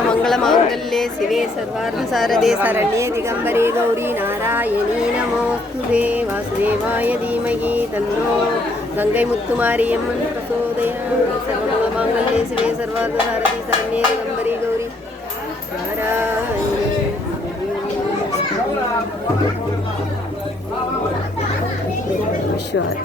सर्वमङ्गलमाङ्गल्ये शिवे सर्वार्थसारदे शरण्ये दिगम्बरे गौरी नारायणी नमोस्तुते वासुदेवाय धीमहि तन्नो गङ्गै मुत्तुमारियम्मन् प्रचोदयात् सर्वमङ्गलमाङ्गल्ये शिवे सर्वार्थसारदे शरण्ये दिगम्बरे गौरी नारायणी विश्वात्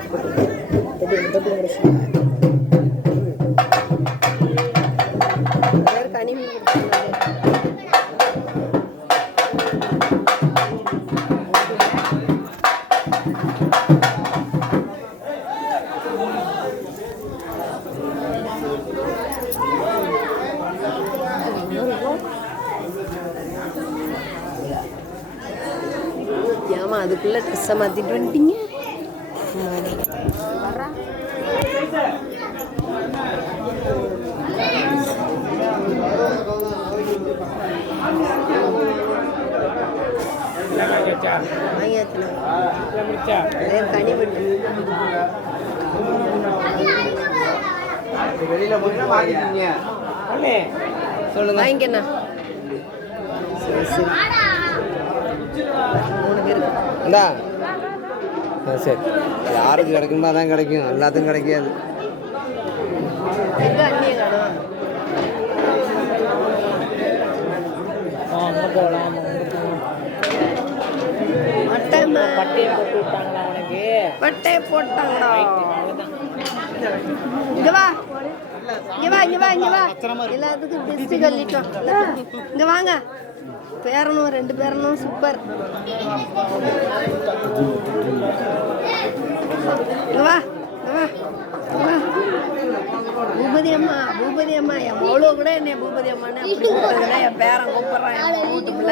ஏமா அதுக்குள்ள ட்ரெஸ்ஸை மாற்றிட்டு வந்துட்டீங்க. கனி விட்டு வெளியில போய் வாங்கிட்டீங்க சொல்லுங்க வாங்கிக்கண்ணா. சரி சரி சரி யாருக்கு கிடைக்குமா தான் கிடைக்கும், எல்லாத்துக்கும் கிடைக்காது. பட்டை போட்டாங்களா? இங்க வா இங்க வா இங்க வா இங்க வா எல்லாத்துக்கும் டிஸ்ட் கல்லிட்டோம். இங்க வாங்க பேரணும், 2 பேரணும் சூப்பர். வா பூபதி அம்மா பூபதி அம்மா என் அவ்வளோ கூட என்ன பூபதி அம்மான்னு அப்படி கூப்பிடுறதுனா என் பேரன் கூப்பிட்றான் என் வீட்டுக்குள்ள.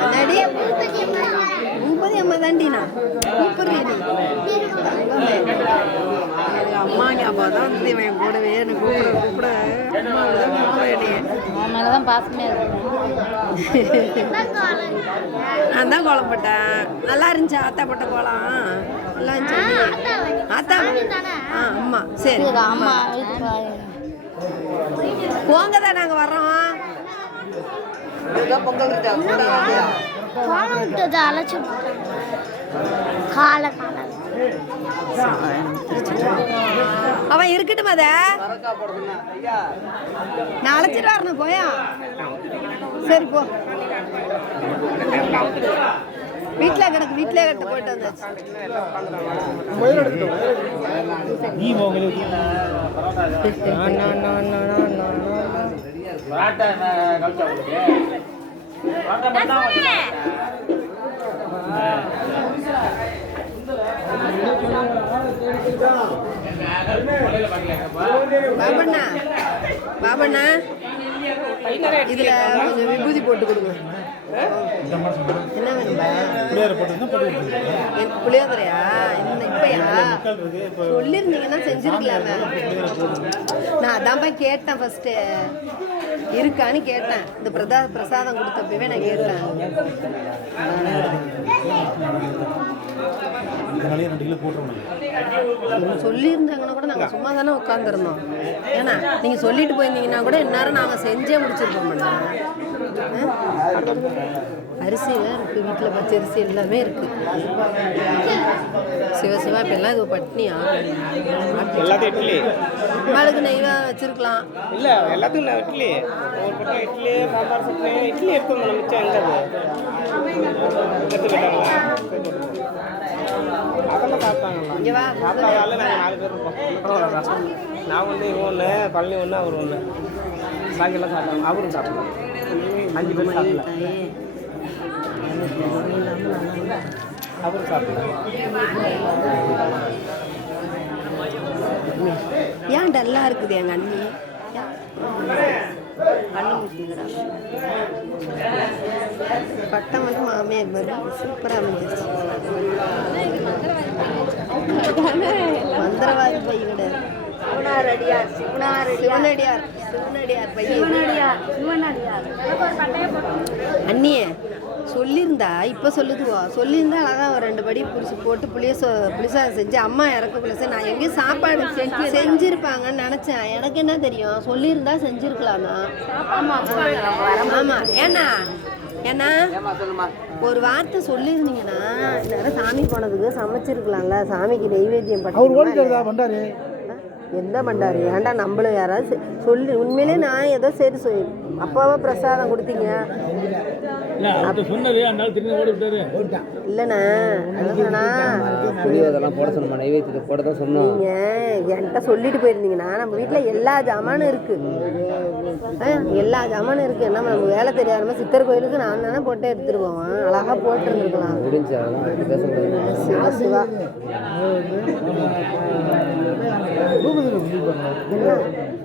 அண்ணாடி பூபதி அம்மா தாண்டினா கூப்பிடுறேன் நீ அம்மா ஞாபகம் தான் வந்து இவன் கூடவே எனக்கு கூப்பிட தான் பாசமே நான் தான் கோலம் போட்டேன். நல்லா இருந்துச்சா ஆத்தா போட்ட கோலம்? நல்லா இருந்துச்சு ஆத்தா. அம்மா சரி அம்மா போங்க தான் நாங்கள் வர்றோம். அழைச்சி கால அவன் இருக்கட்டும். அத நான் அழைச்சிட்டு வரணும் போயா. சரி போ வீட்டில் கிடக்கு வீட்டிலே கட்ட போயிட்டு வந்தாச்சு. பாபண்ணா பாபண்ணா இதுல கொஞ்சம் விபூதி போட்டு கொடுங்க. என்ன வேணும்பா? புளியோதரையா? இப்பயா சொல்லிருந்தீங்கன்னா செஞ்சிருக்கலாமே. நான் அதான்ப்பா கேட்டேன் ஃபர்ஸ்ட்டு இருக்கான்னு கேட்டேன். இந்த பிரசாதம் கொடுத்தப்பவே நான் கேட்டேன். சொல்லியிருந்தாங்கன்னா கூட நாங்கள் சும்மா தானே உட்காந்துருந்தோம். ஏன்னா நீங்கள் சொல்லிட்டு போயிருந்தீங்கன்னா கூட இந்நேரம் நாங்கள் செஞ்சே முடிச்சிருப்போம். அரிசியெல்லாம் இருக்குது வீட்டில், பச்சரிசி எல்லாமே இருக்குது. சிவசிவா இப்போ எல்லாம் இது பட்னியா எல்லாத்தையும் இட்லி நம்மளுக்கு நெய்வா வச்சிருக்கலாம். இல்லை எல்லாத்துக்கும் நான் இட்லி ஒரு பக்கம் இட்லி சாம்பார் சட்னி இட்லி எடுத்துங்க. மிச்சம் எங்கே எடுத்துக்கிட்டாங்களா? அதெல்லாம் சாப்பிட்டாங்களா? இங்கே வா சாப்பிட்டாங்க. நாங்கள் 4 பேர் இருப்போம். நான் ஒன்று இவன் ஒன்று பழனி ஒன்று அவர் ஒன்று பாக்கியெல்லாம் சாப்பிட்டாங்க. அவரும் சாப்பிடலாம். 5 பேர் சாப்பிடலாம். அவரும் சாப்பிடலாம். ஏன் டல்லாக இருக்குது எங்கள் அண்ணி? கண்ணு முடிச்சுக்கிறா பட்டம் வந்து மாமியார் மாதிரி சூப்பராக அமைஞ்சிருச்சு. மந்திரவாதி பை கிடையாது. சிவனடியார் பையன். அண்ணியே சொல்லியிருந்தா இப்போ சொல்லுதுவோ சொல்லியிருந்தா அழகா ஒரு 2 படி புடிச்சு போட்டு புளிசாதம் செஞ்சு அம்மா இறக்கக்குள்ள சார் நான் எங்கேயும் சாப்பாடு செஞ்சுருப்பாங்கன்னு நினச்சேன். எனக்கு என்ன தெரியும், சொல்லியிருந்தா செஞ்சுருக்கலாமா. ஆமாம் ஏன்னா ஒரு வார்த்தை சொல்லியிருந்தீங்கன்னா நேரம் சாமி போனதுக்கு சமைச்சிருக்கலாம்ல, சாமிக்கு நெய்வேத்தியம் பண்ணி. எந்த பண்டாரு ஏன்டா நம்மளும் யாராவது சொல்லி உண்மையிலே நான் ஏதோ சரி அப்பாவா பிரசாதம் கொடுத்தீங்க இல்லைண்ணா நீங்க என்கிட்ட சொல்லிட்டு போயிருந்தீங்கன்னா நம்ம வீட்டில் எல்லா ஜாமானும் இருக்கு, எல்லா ஜாமானும் இருக்கு. என்ன நம்ம வேலை தெரியாத சித்தர் கோயிலுக்கு நான் தானே போட்டு எடுத்துட்டு போவேன், அழகா போட்டு இருந்துருக்கலாம். சிவா சிவா என்ன